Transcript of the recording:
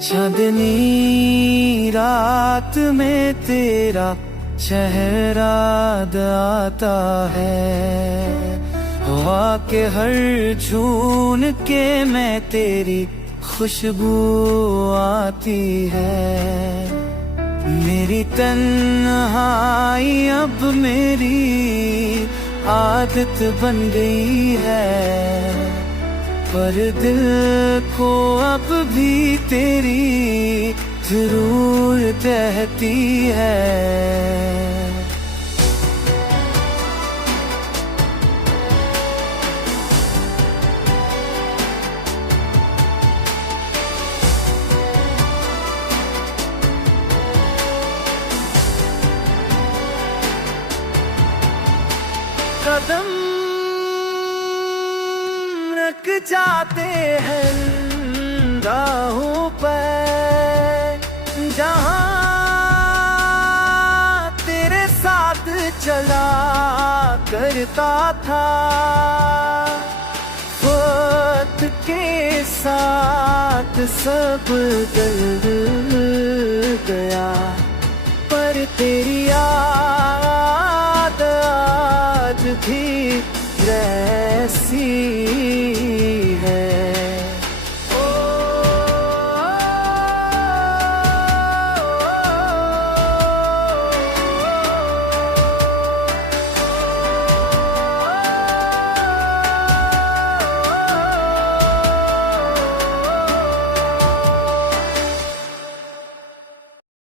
चांदनी रात में तेरा चेहरा आता है, हवा के हर झून के में तेरी खुशबू आती है। मेरी तन्हाई अब मेरी आदत बन गई है, पर दिल को अब भी तेरी जरूरत रहती है। कदम रख जाते हैं राहों पर, जहां तेरे साथ चला करता था। वक्त के साथ सब बदल गया, पर तेरी याद आज भी वैसी